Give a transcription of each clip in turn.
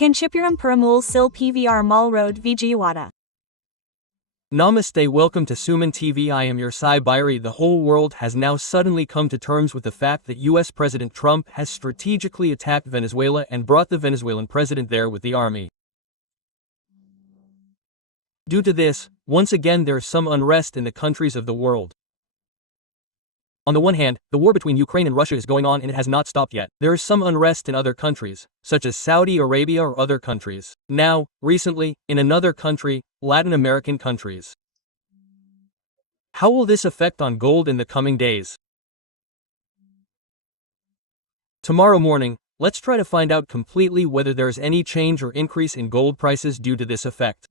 Kanchipuram Peramul Sil PVR Mall Road Vijayawada. Namaste, welcome to Suman TV. I am your Sai. The whole world has now suddenly come to terms with the fact that US President Trump has strategically attacked Venezuela and brought the Venezuelan president there with the army. Due to this, once again there is some unrest in the countries of the world. On the one hand, the war between Ukraine and Russia is going on and it has not stopped yet. There is some unrest in other countries, such as Saudi Arabia or other countries. Now, recently, in another country, Latin American countries. How will this affect on gold in the coming days? Tomorrow morning, let's try to find out completely whether there is any change or increase in gold prices due to this effect.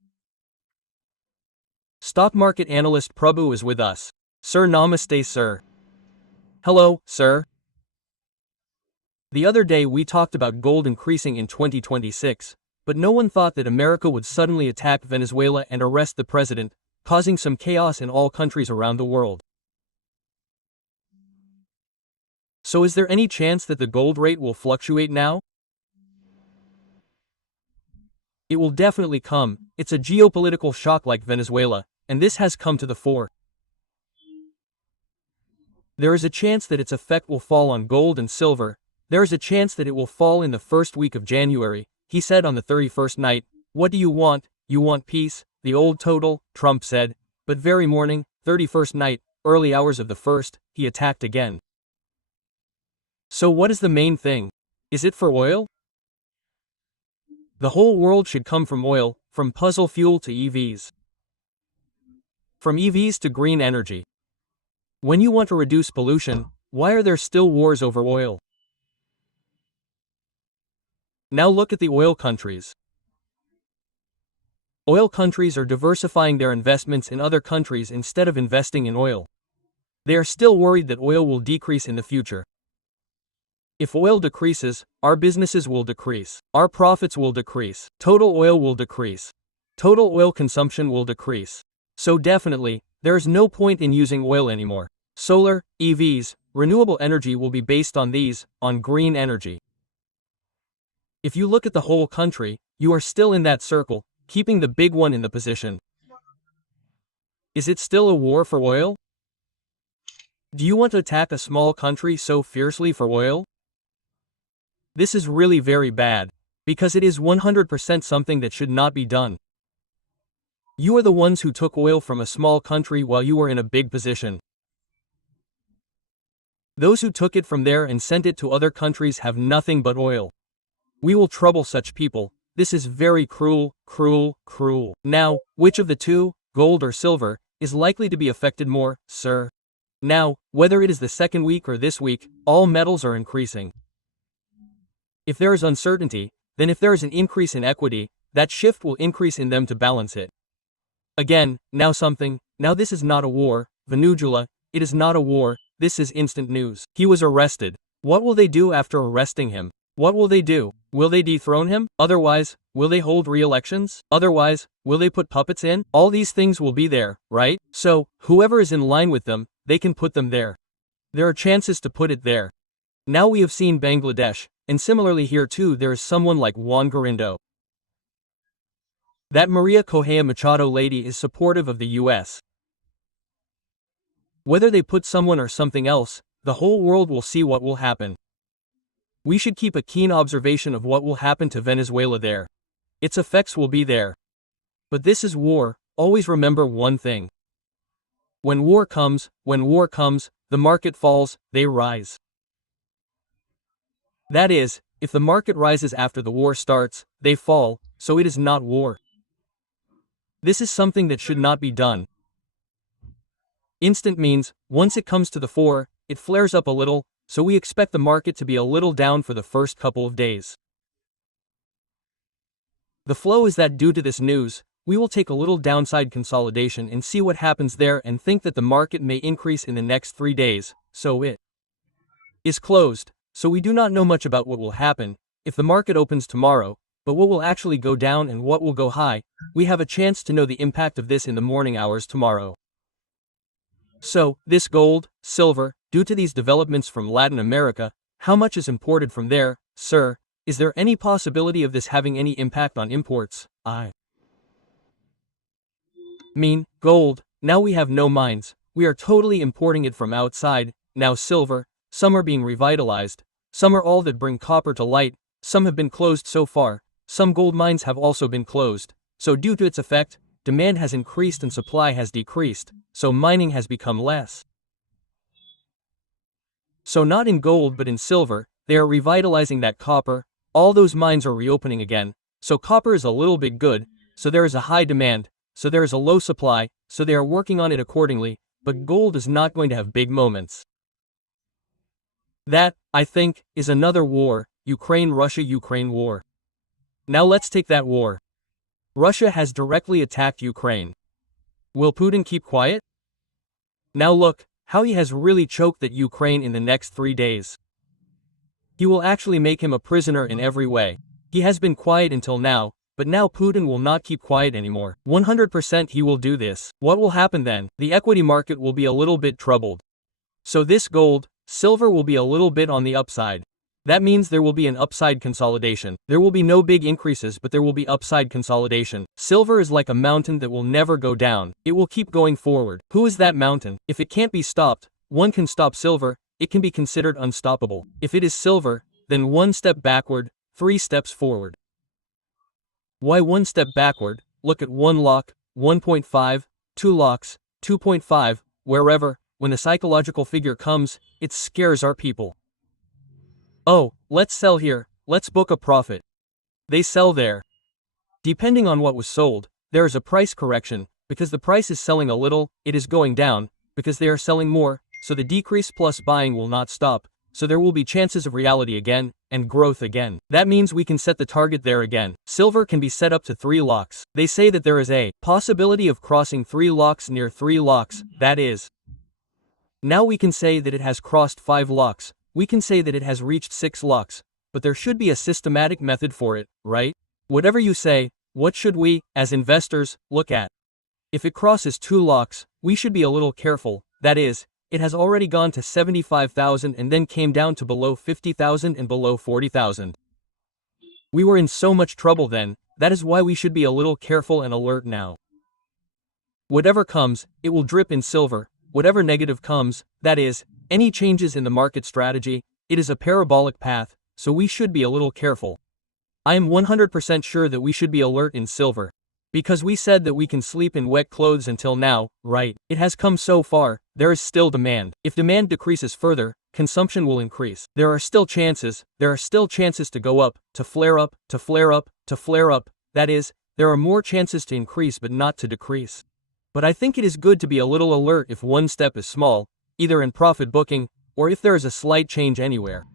Stock market analyst Prabhu is with us. Sir, namaste, sir. Hello, sir. The other day we talked about gold increasing in 2026, but no one thought that America would suddenly attack Venezuela and arrest the president, causing some chaos in all countries around the world. So is there any chance that the gold rate will fluctuate now? It will definitely come. It's a geopolitical shock like Venezuela, and this has come to the fore. There is a chance that its effect will fall on gold and silver. There is a chance that it will fall in the first week of January, he said on the 31st night. What do you want? You want peace? The old total, Trump said. But very morning, 31st night, early hours of the first, he attacked again. So what is the main thing? Is it for oil? The whole world should come from oil, from puzzle fuel to EVs. From EVs to green energy. When you want to reduce pollution, why are there still wars over oil? Now look at the oil countries. Oil countries are diversifying their investments in other countries instead of investing in oil. They are still worried that oil will decrease in the future. If oil decreases, our businesses will decrease. Our profits will decrease. Total oil will decrease. Total oil consumption will decrease. So definitely, there is no point in using oil anymore. Solar, EVs, renewable energy will be based on these, on green energy. If you look at the whole country, you are still in that circle, keeping the big one in the position. Is it still a war for oil? Do you want to attack a small country so fiercely for oil? This is really very bad, because it is 100% something that should not be done. You are the ones who took oil from a small country while you were in a big position. Those who took it from there and sent it to other countries have nothing but oil. We will trouble such people. This is very cruel, cruel, cruel. Now, which of the two, gold or silver, is likely to be affected more, sir? Now, whether it is the second week or this week, all metals are increasing. If there is uncertainty, then if there is an increase in equity, that shift will increase in them to balance it. Again, now this is not a war, Venezuela, it is not a war, this is instant news. He was arrested. What will they do after arresting him? What will they do? Will they dethrone him? Otherwise, will they hold re-elections? Otherwise, will they put puppets in? All these things will be there, right? So, whoever is in line with them, they can put them there. There are chances to put it there. Now we have seen Bangladesh, and similarly here too there is someone like Juan Guaido. That Maria Correa Machado lady is supportive of the US. Whether they put someone or something else, the whole world will see what will happen. We should keep a keen observation of what will happen to Venezuela there. Its effects will be there. But this is war. Always remember one thing. When war comes, the market falls, they rise. That is, if the market rises after the war starts, they fall, so it is not war. This is something that should not be done. Instant means, once it comes to the fore, it flares up a little, so we expect the market to be a little down for the first couple of days. The flow is that due to this news, we will take a little downside consolidation and see what happens there and think that the market may increase in the next 3 days, so it is closed, so we do not know much about what will happen if the market opens tomorrow, but what will actually go down and what will go high, we have a chance to know the impact of this in the morning hours tomorrow. So, this gold, silver, due to these developments from Latin America, how much is imported from there, sir? Is there any possibility of this having any impact on imports? I mean, gold, now we have no mines, we are totally importing it from outside. Now silver, some are being revitalized, some are all that bring copper to light, some have been closed so far, some gold mines have also been closed, so due to its effect, demand has increased and supply has decreased, so mining has become less. So not in gold but in silver, they are revitalizing that copper, all those mines are reopening again, so copper is a little bit good, so there is a high demand, so there is a low supply, so they are working on it accordingly, but gold is not going to have big moments. That, I think, is another war, Ukraine-Russia-Ukraine war. Now let's take that war. Russia has directly attacked Ukraine. Will Putin keep quiet? Now look, how he has really choked that Ukraine in the next 3 days. He will actually make him a prisoner in every way. He has been quiet until now, but now Putin will not keep quiet anymore. 100% he will do this. What will happen then? The equity market will be a little bit troubled. So this gold, silver will be a little bit on the upside. That means there will be an upside consolidation. There will be no big increases but there will be upside consolidation. Silver is like a mountain that will never go down. It will keep going forward. Who is that mountain? If it can't be stopped, one can stop silver, it can be considered unstoppable. If it is silver, then 1 step backward, 3 steps forward. Why 1 step backward? Look at 1 lock, 1.5, 2 locks, 2.5, wherever, when the psychological figure comes, it scares our people. Oh, let's sell here, let's book a profit. They sell there. Depending on what was sold, there is a price correction, because the price is selling a little, it is going down, because they are selling more, so the decrease plus buying will not stop, so there will be chances of reality again, and growth again. That means we can set the target there again. Silver can be set up to 3 locks. They say that there is a possibility of crossing 3 locks near 3 locks, that is. Now we can say that it has crossed 5 locks, we can say that it has reached 6 locks, but there should be a systematic method for it, right? Whatever you say, what should we, as investors, look at? If it crosses 2 locks, we should be a little careful, that is, it has already gone to 75,000 and then came down to below 50,000 and below 40,000. We were in so much trouble then, that is why we should be a little careful and alert now. Whatever comes, it will drip in silver, whatever negative comes, that is, any changes in the market strategy, it is a parabolic path, so we should be a little careful. I am 100% sure that we should be alert in silver. Because we said that we can sleep in wet clothes until now, right? It has come so far, there is still demand. If demand decreases further, consumption will increase. There are still chances to go up, to flare up, to flare up, to flare up, that is, there are more chances to increase but not to decrease. But I think it is good to be a little alert if one step is small, either in profit booking, or if there is a slight change anywhere.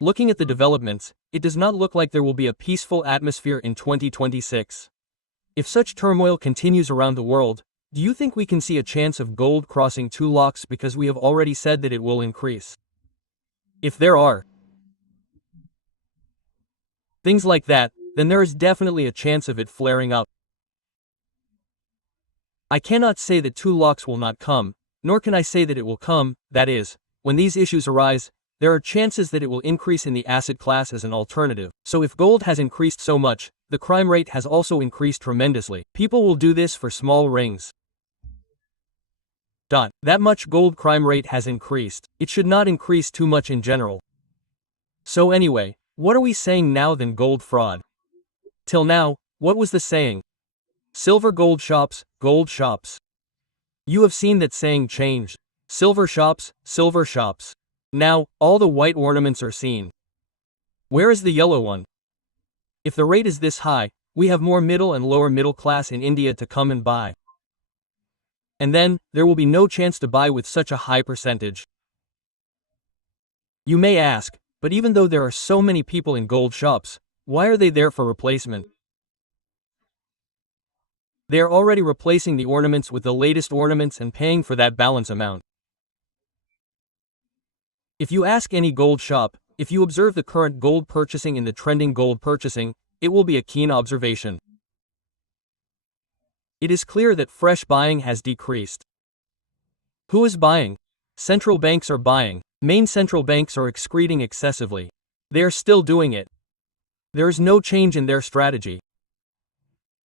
Looking at the developments, it does not look like there will be a peaceful atmosphere in 2026. If such turmoil continues around the world, do you think we can see a chance of gold crossing 2 locks because we have already said that it will increase? If there are things like that, then there is definitely a chance of it flaring up. I cannot say that 2 locks will not come, nor can I say that it will come, that is, when these issues arise, there are chances that it will increase in the asset class as an alternative. So if gold has increased so much, the crime rate has also increased tremendously. People will do this for small rings. That much gold crime rate has increased. It should not increase too much in general. So anyway, what are we saying now than gold fraud? Till now, what was the saying? Silver gold shops, gold shops. You have seen that saying changed. Silver shops, silver shops. Now, all the white ornaments are seen. Where is the yellow one? If the rate is this high, we have more middle and lower middle class in India to come and buy. And then, there will be no chance to buy with such a high percentage. You may ask, but even though there are so many people in gold shops, why are they there for replacement? They are already replacing the ornaments with the latest ornaments and paying for that balance amount. If you ask any gold shop, if you observe the current gold purchasing in the trending gold purchasing, it will be a keen observation. It is clear that fresh buying has decreased. Who is buying? Central banks are buying. Main central banks are excreting excessively. They are still doing it. There is no change in their strategy.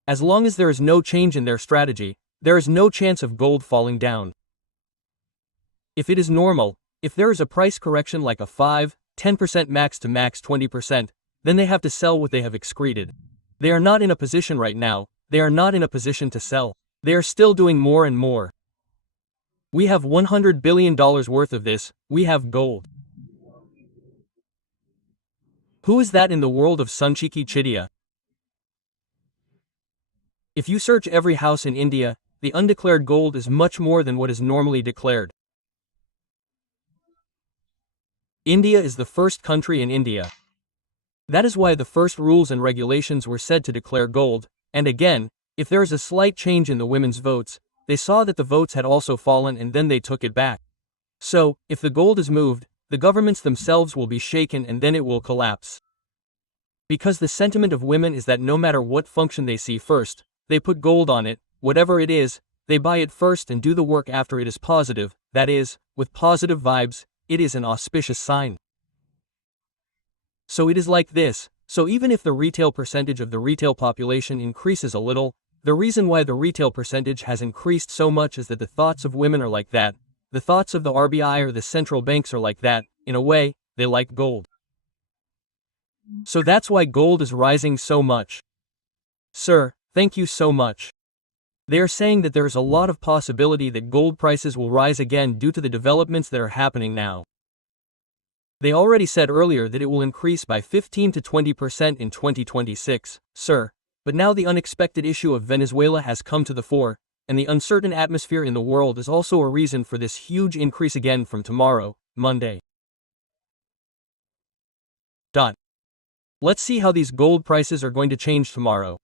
As long as there is no change in their strategy, there is no chance of gold falling down. If it is normal, if there is a price correction like a 5-10% max to max 20%, then they have to sell what they have excreted. They are not in a position right now, they are not in a position to sell. They are still doing more and more. We have $100 billion worth of this, we have gold. Who is that in the world of Sanchiki Chidia? If you search every house in India, the undeclared gold is much more than what is normally declared. India is the first country in India. That is why the first rules and regulations were said to declare gold, and again, if there is a slight change in the women's votes, they saw that the votes had also fallen and then they took it back. So, if the gold is moved, the governments themselves will be shaken and then it will collapse. Because the sentiment of women is that no matter what function they see first, they put gold on it, whatever it is, they buy it first and do the work after it is positive, that is, with positive vibes, it is an auspicious sign. So it is like this, so even if the retail percentage of the retail population increases a little, the reason why the retail percentage has increased so much is that the thoughts of women are like that, the thoughts of the RBI or the central banks are like that, in a way, they like gold. So that's why gold is rising so much. Sir, thank you so much. They are saying that there is a lot of possibility that gold prices will rise again due to the developments that are happening now. They already said earlier that it will increase by 15 to 20% in 2026, sir, but now the unexpected issue of Venezuela has come to the fore, and the uncertain atmosphere in the world is also a reason for this huge increase again from tomorrow, Monday. Let's see how these gold prices are going to change tomorrow.